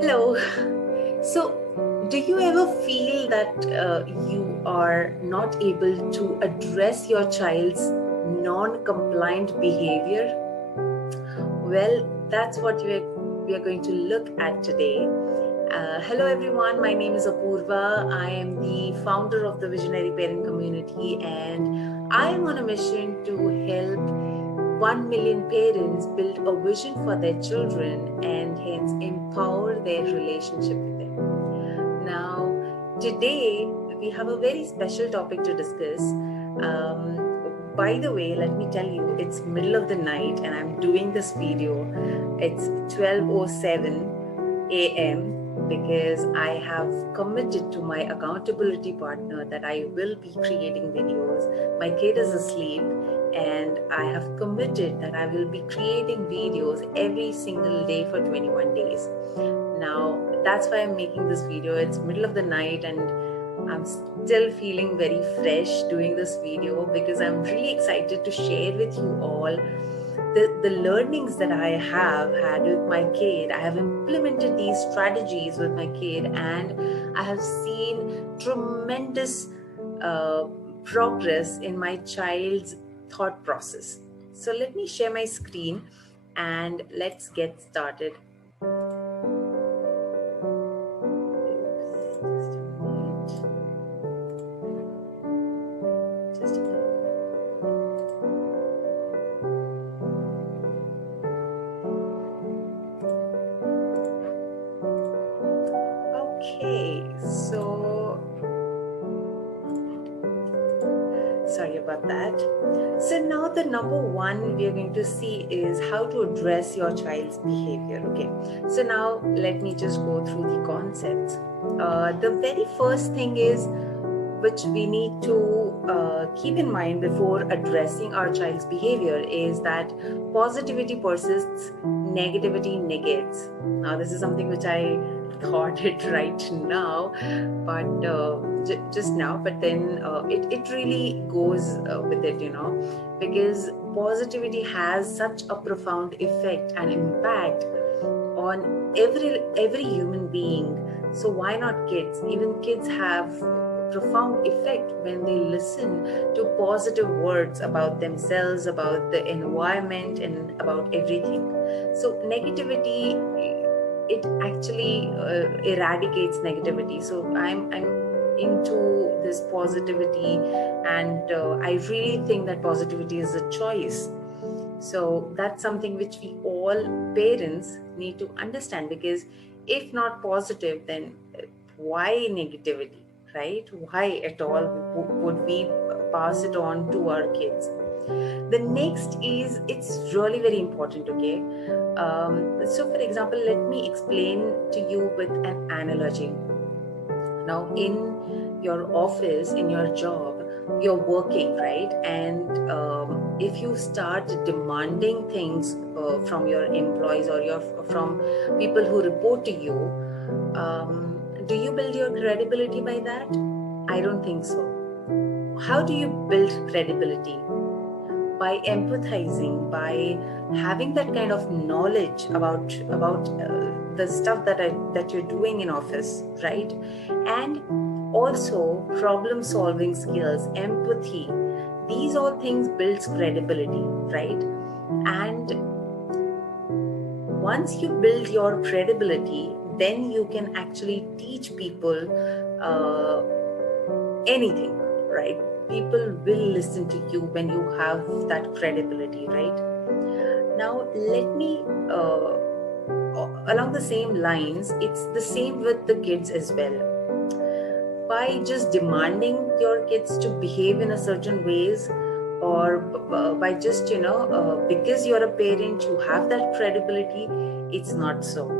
Hello. So, do you ever feel that you are not able to address your child's non compliant behavior? Well, that's what we are going to look at today. Hello, everyone. My name is Apurva. I am the founder of the Visionary Parent Community, and I am on a mission to help 1 million parents build a vision for their children and hence empower their relationship with them. Now, today we have a very special topic to discuss. By the way, let me tell you, it's middle of the night and I'm doing this video. It's 12:07 a.m. because I have committed to my accountability partner that I will be creating videos. My kid is asleep and I have committed that I will be creating videos every single day for 21 days. Now, that's why I'm making this video. It's middle of the night and I'm still feeling very fresh doing this video because I'm really excited to share with you all the learnings that I have had with my kid. I have implemented these strategies with my kid and I have seen tremendous progress in my child's thought process. So let me share my screen and let's get started. Okay, so sorry about that. So now the number one we are going to see is how to address your child's behavior. Okay, so now let me just go through the concepts. The very first thing is which we need to keep in mind before addressing our child's behavior is that positivity persists, negativity negates. Now this is something which I thought it right now, but just now, but then it really goes with it, because positivity has such a profound effect and impact on every human being. So why not kids? Even kids have profound effect when they listen to positive words about themselves, about the environment, and about everything. So negativity, it actually eradicates negativity. So I'm into this positivity, and I really think that positivity is a choice. So that's something which we all parents need to understand, because if not positive, then why negativity, right? Why at all would we pass it on to our kids? The next is, it's really very important, okay? So for example, let me explain to you with an analogy. Now, in your office, in your job, you're working, right? And if you start demanding things from your employees or from people who report to you, do you build your credibility by that? I don't think so. How do you build credibility? By empathizing, by having that kind of knowledge about the stuff that you're doing in office, right? And also problem solving skills, empathy. These all things builds credibility, right? And once you build your credibility, then you can actually teach people anything, right? People will listen to you when you have that credibility, right? Now, let me, along the same lines, it's the same with the kids as well. By just demanding your kids to behave in a certain ways, or by just, because you're a parent, you have that credibility, it's not so.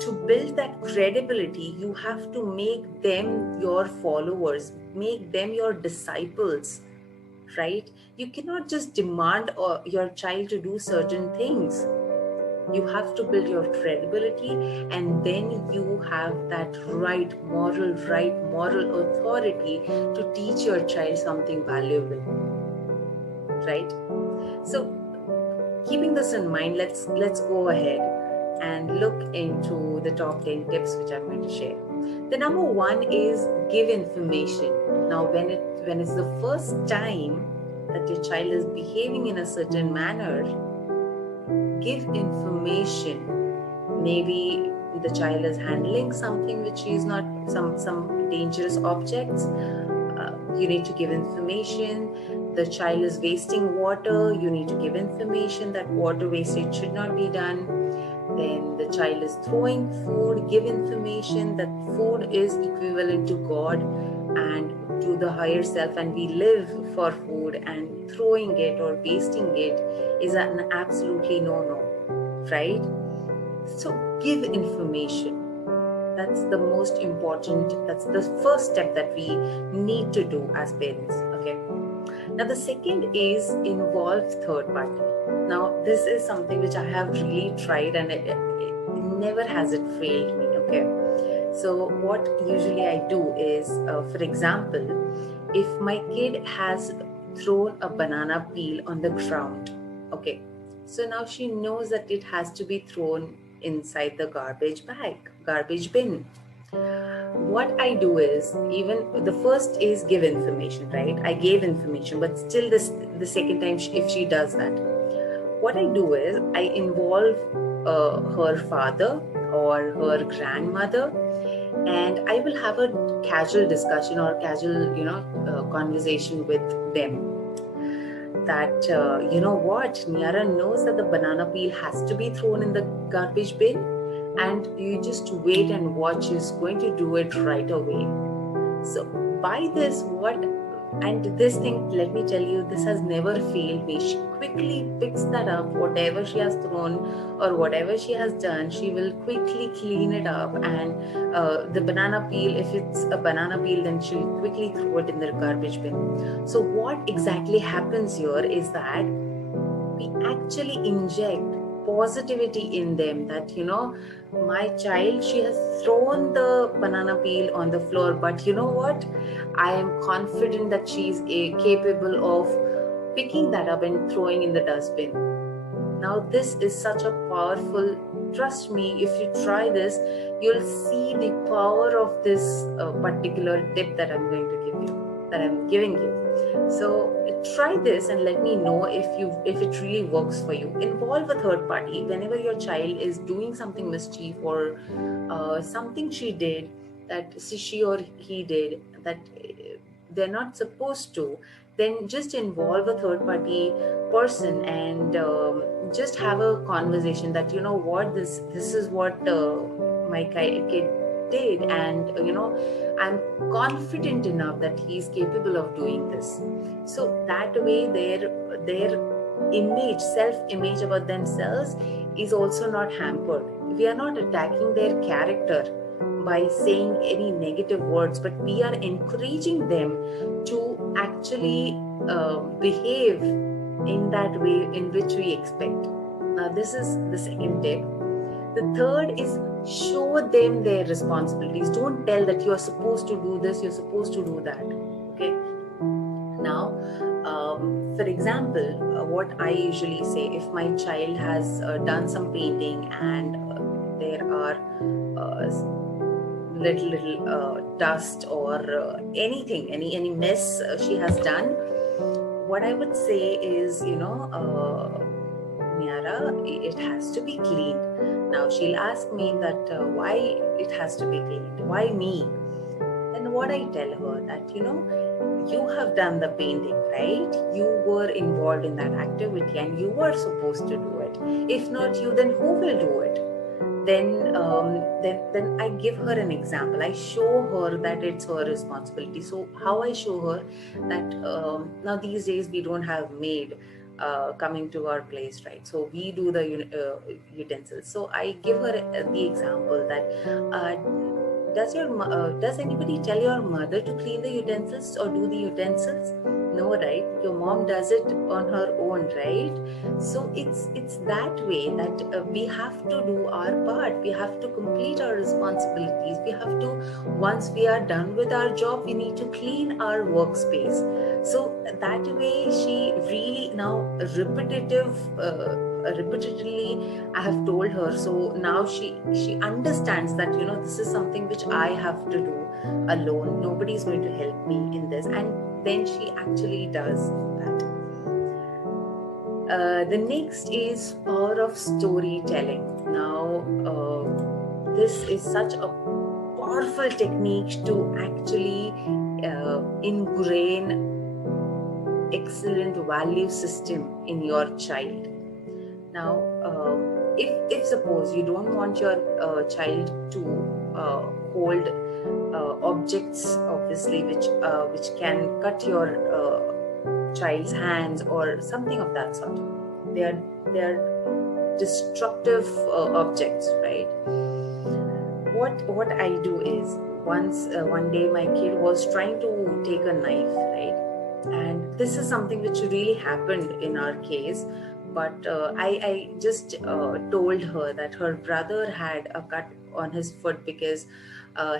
To build that credibility, you have to make them your followers, make them your disciples, right? You cannot just demand your child to do certain things. You have to build your credibility, and then you have that right moral authority to teach your child something valuable, right? So keeping this in mind, let's go ahead and look into the top 10 tips which I'm going to share. The number one is give information. Now, when it's the first time that your child is behaving in a certain manner, give information. Maybe the child is handling something which is not some dangerous objects. You need to give information. The child is wasting water. You need to give information that water wastage should not be done. Then the child is throwing food. Give information that food is equivalent to God and to the higher self, and we live for food, and throwing it or wasting it is an absolutely no, right? So give information. That's the most important. That's the first step that we need to do as parents. Okay. Now the second is involve third party. Now this is something which I have really tried, and it never has it failed me. Okay. So what usually I do is, for example, if my kid has thrown a banana peel on the ground, okay, so now she knows that it has to be thrown inside the garbage bin. What I do is, even the first is give information, right? I gave information, but still the second time if she does that, what I do is I involve her father or her grandmother, and I will have a casual discussion or casual, conversation with them. That, you know what, Niara knows that the banana peel has to be thrown in the garbage bin, and you just wait and watch, is going to do it right away. So by this, and this thing, let me tell you, this has never failed me. She quickly picks that up, whatever she has thrown or whatever she has done, she will quickly clean it up. And the banana peel, if it's a banana peel, then she'll quickly throw it in the garbage bin. So what exactly happens here is that we actually inject positivity in them, that, my child, she has thrown the banana peel on the floor, but you know what, I am confident that she's capable of picking that up and throwing in the dustbin. Now this is such a powerful, trust me, if you try this, you'll see the power of this particular tip that I'm going to give you, that I'm giving you. So try this and let me know if it really works for you. Involve a third party whenever your child is doing something mischief, or something she did that she or he did that they're not supposed to. Then just involve a third party person and just have a conversation that, you know what, this is what my kid did, and I'm confident enough that he's capable of doing this. So that way their self-image about themselves is also not hampered. We are not attacking their character by saying any negative words, but we are encouraging them to actually behave in that way in which we expect. Now this is the second tip. The third is show them their responsibilities. Don't tell that you're supposed to do this, you're supposed to do that. Okay. Now, for example, what I usually say, if my child has done some painting and there are little dust or anything, any mess she has done, what I would say is, Niara, it has to be cleaned. Now she'll ask me that why it has to be cleaned, why me? Then what I tell her that, you have done the painting, right? You were involved in that activity and you were supposed to do it. If not you, then who will do it? Then I give her an example. I show her that it's her responsibility. So how I show her that now these days we don't have maid coming to our place, right? So we do the utensils. So I give her the example that does anybody tell your mother to clean the utensils or do the utensils? No, right? Your mom does it on her own, right? So it's that way that we have to do our part. We have to complete our responsibilities. We have to, once we are done with our job, we need to clean our workspace. So that way she really, now repetitive repeatedly I have told her. So now she understands that, this is something which I have to do alone. Nobody is going to help me in this, and then she actually does that. The next is power of storytelling. Now, this is such a powerful technique to actually ingrain excellent value system in your child. Now, if suppose you don't want your child to hold objects, obviously, which can cut your child's hands or something of that sort, they are destructive objects, right? What I do is, one day my kid was trying to take a knife, right? And this is something which really happened in our case, but I just told her that her brother had a cut on his foot because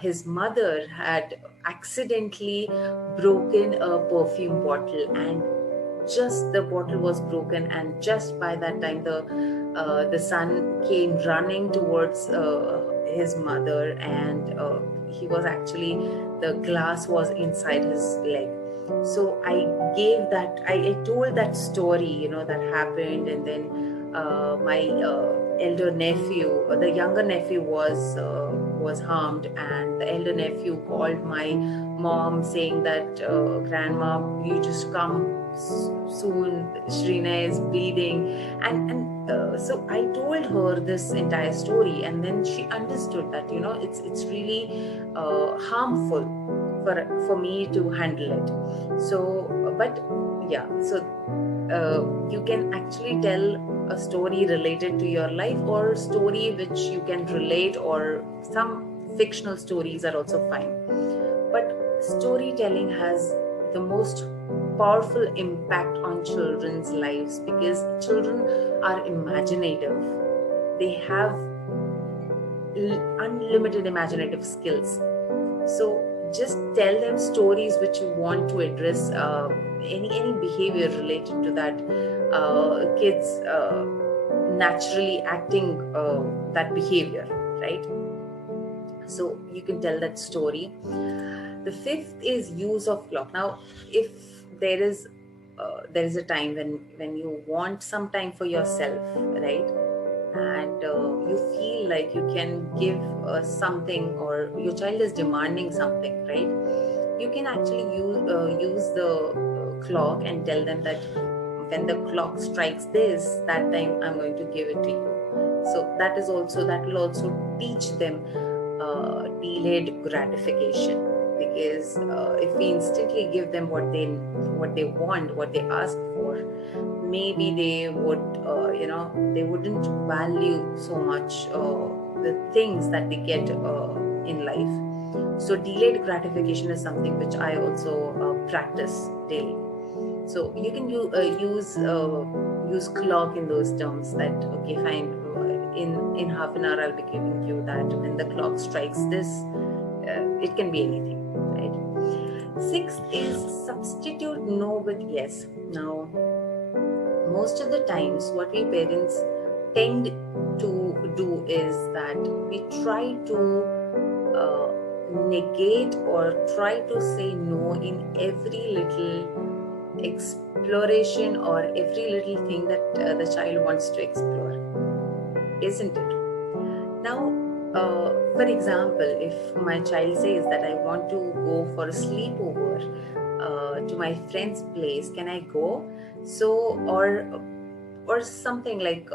his mother had accidentally broken a perfume bottle, and just the bottle was broken, and just by that time the son came running towards his mother, and he was actually, the glass was inside his leg. So I told that story, that happened, and then my elder nephew, the younger nephew was harmed, and the elder nephew called my mom saying that, grandma, you just come soon, Shrina is bleeding, and so I told her this entire story, and then she understood that it's really harmful for me to handle it. So, but yeah, so you can actually tell a story related to your life, or story which you can relate, or some fictional stories are also fine. But storytelling has the most powerful impact on children's lives, because children are imaginative. They have unlimited imaginative skills. So just tell them stories which you want to address any behavior related to that kids naturally acting that behavior, right? So you can tell that story. The fifth is use of clock. Now, if there is a time when you want some time for yourself, right? And you feel like you can give something, or your child is demanding something, right? You can actually use the clock and tell them that when the clock strikes this, that time I'm going to give it to you. So that will also teach them delayed gratification, because if we instantly give them what they want, what they ask for, maybe they wouldn't value so much the things that they get in life. So delayed gratification is something which I also practice daily. So you can use clock in those terms, that okay, fine, in half an hour I'll be giving you that. When the clock strikes this, it can be anything, right? Sixth is substitute no with yes. Now, most of the times what we parents tend to do is that we try to negate or try to say no in every little exploration or every little thing that the child wants to explore, isn't it? Now, for example, if my child says that I want to go for a sleepover to my friend's place, can I go? So, or something like,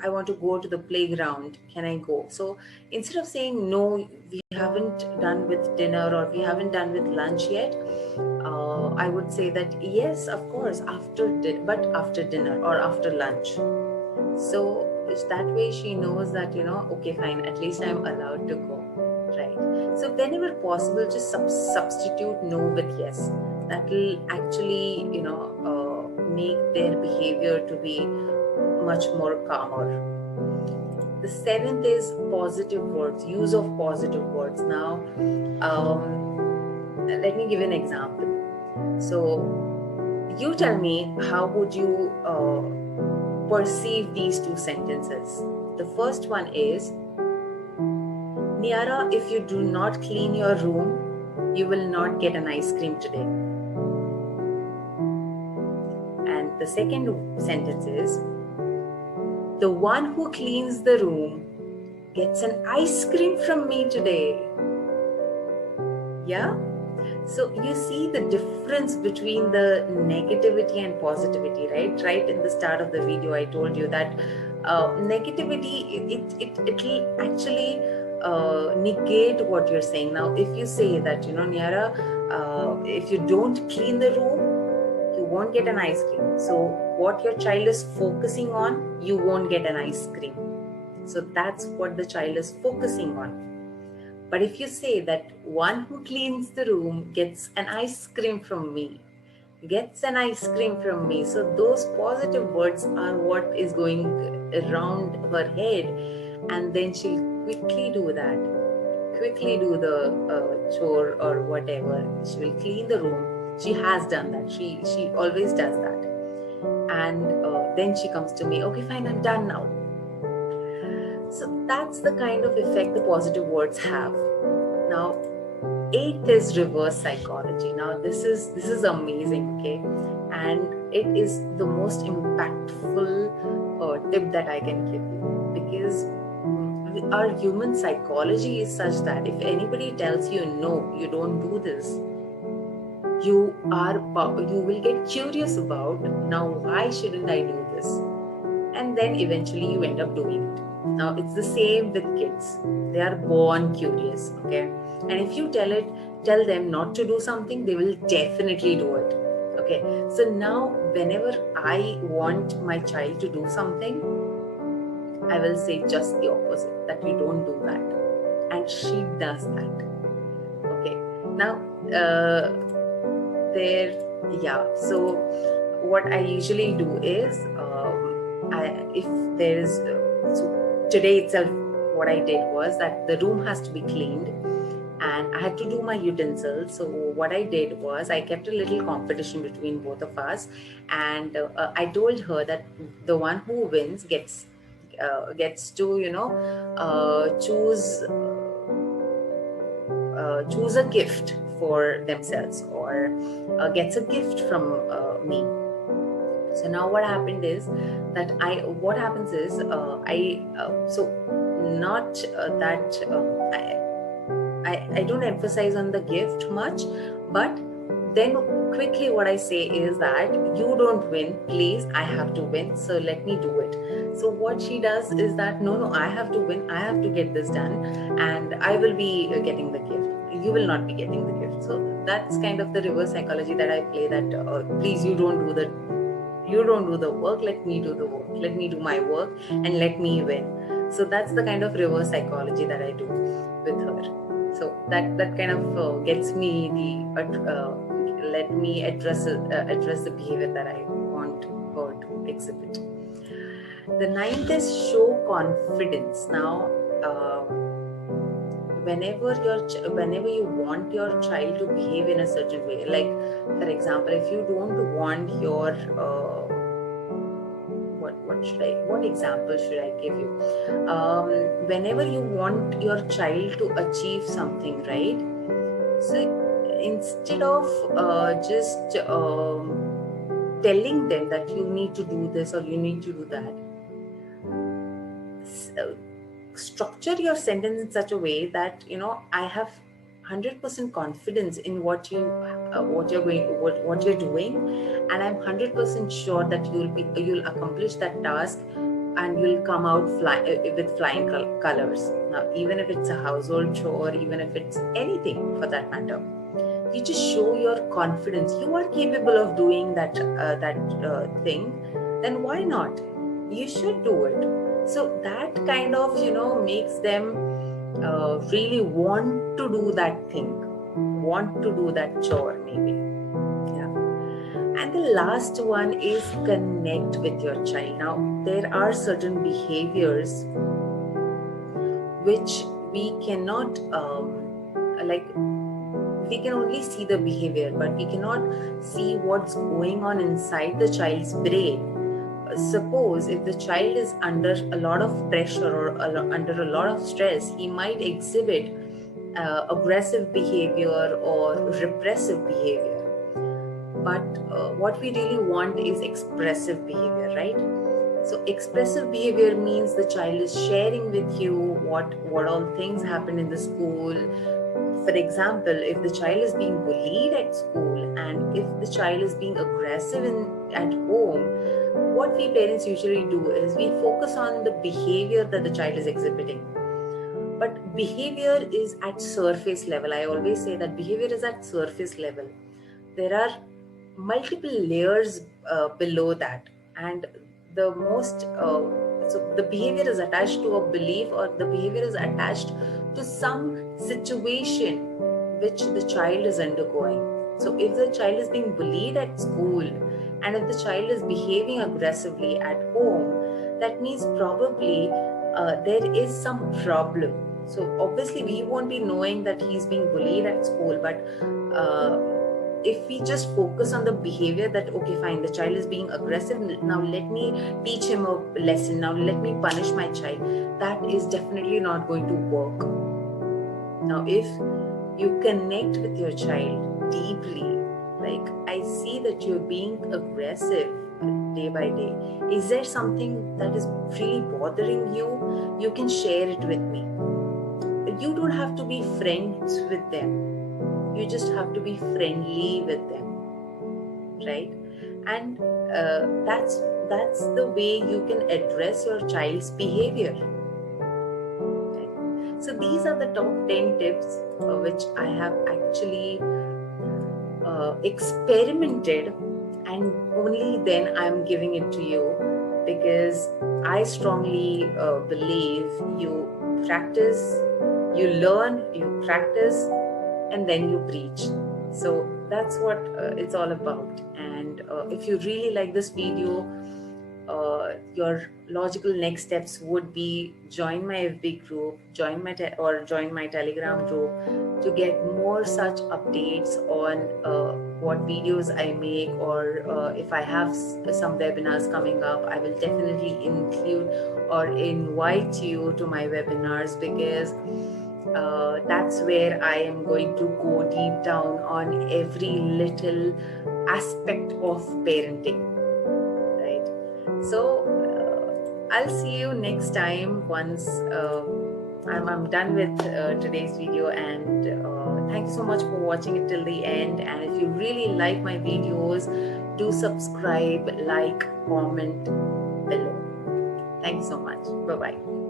I want to go to the playground, can I go? So instead of saying no, we haven't done with dinner, or we haven't done with lunch yet, I would say that yes, of course, but after dinner or after lunch. So that way she knows that, okay, fine, at least I'm allowed to go, right? So whenever possible, just substitute no with yes. That will actually, make their behavior to be much more calmer. The seventh is positive words, use of positive words. Now, let me give an example. So you tell me, how would you perceive these two sentences. The first one is, Niara, if you do not clean your room, you will not get an ice cream today. And the second sentence is, the one who cleans the room gets an ice cream from me today. Yeah? So you see the difference between the negativity and positivity, right? Right in the start of the video, I told you that negativity, it'll actually negate what you're saying. Now, if you say that, Niara, if you don't clean the room, you won't get an ice cream. So what your child is focusing on, you won't get an ice cream. So that's what the child is focusing on. But if you say that one who cleans the room gets an ice cream from me, so those positive words are what is going around her head, and then she'll quickly do the chore or whatever. She will clean the room. She has done that. She always does that. And then she comes to me, okay, fine, I'm done now. So that's the kind of effect the positive words have. Now, 8th is reverse psychology. Now, this is amazing, okay? And it is the most impactful tip that I can give you, because our human psychology is such that if anybody tells you, no, you don't do this, you will get curious about, now why shouldn't I do this? And then eventually you end up doing it. Now, it's the same with kids. They are born curious, okay? And if you tell them not to do something, they will definitely do it, okay? So now, whenever I want my child to do something, I will say just the opposite, that you don't do that. And she does that, okay? Now, so what I usually do is, so today itself, what I did was that the room has to be cleaned and I had to do my utensils. So what I did was I kept a little competition between both of us, and I told her that the one who wins gets to choose a gift for themselves, or gets a gift from me. So now what happened is that I don't emphasize on the gift much, but then quickly what I say is that you don't win, please, I have to win, so let me do it. So what she does is that no, I have to win, I have to get this done, and I will be getting the gift, you will not be getting the gift. So that's kind of the reverse psychology that I play, that please, you don't do the work, let me do the work, let me do my work and let me win. So that's the kind of reverse psychology that I do with her. So that kind of gets me let me address the behavior that I want her to exhibit. The 9th is show confidence. Now, whenever you want your child to behave in a certain way, like for example, if you don't want your what example should I give you? Whenever you want your child to achieve something, right? So instead of just telling them that you need to do this or you need to do that, structure your sentence in such a way that I have 100% confidence in what you're doing, and I'm 100% sure that you'll accomplish that task and you'll come out with flying colors. Now, even if it's a household chore, even if it's anything for that matter, you just show your confidence. You are capable of doing that thing. Then why not? You should do it. So that kind of makes them really want to do that thing, want to do that chore maybe. Yeah. And the last one is connect with your child. Now, there are certain behaviors which we cannot we can only see the behavior, but we cannot see what's going on inside the child's brain. suppose if the child is under a lot of pressure or under a lot of stress, he might exhibit aggressive behavior or repressive behavior. But what we really want is expressive behavior, right? So expressive behavior means the child is sharing with you what all things happen in the school. For example, if the child is being bullied at school and if the child is being aggressive at home, what we parents usually do is we focus on the behavior that the child is exhibiting. But behavior is at surface level. I always say that behavior is at surface level. There are multiple layers below that, and the most so the behavior is attached to a belief, or the behavior is attached to some situation which the child is undergoing. So if the child is being bullied at school and if the child is behaving aggressively at home, that means probably there is some problem. So obviously we won't be knowing that he's being bullied at school, but if we just focus on the behavior that, okay, fine, the child is being aggressive, now let me teach him a lesson, now let me punish my child, that is definitely not going to work. Now, if you connect with your child deeply, like, I see that you're being aggressive day by day. Is there something that is really bothering you? You can share it with me. You don't have to be friends with them. You just have to be friendly with them, right? And that's the way you can address your child's behavior. Right? So these are the top 10 tips which I have actually experimented, and only then I'm giving it to you, because I strongly believe you practice, you learn, you practice, and then you preach. So that's what it's all about. And if you really like this video, your logical next steps would be join my FB group, join my Telegram group to get more such updates on what videos I make, or if I have some webinars coming up, I will definitely include or invite you to my webinars, because that's where I am going to go deep down on every little aspect of parenting, right? So I'll see you next time once I'm done with today's video, and thank you so much for watching it till the end. And if you really like my videos, do subscribe, like, comment below. Thanks so much. Bye-bye.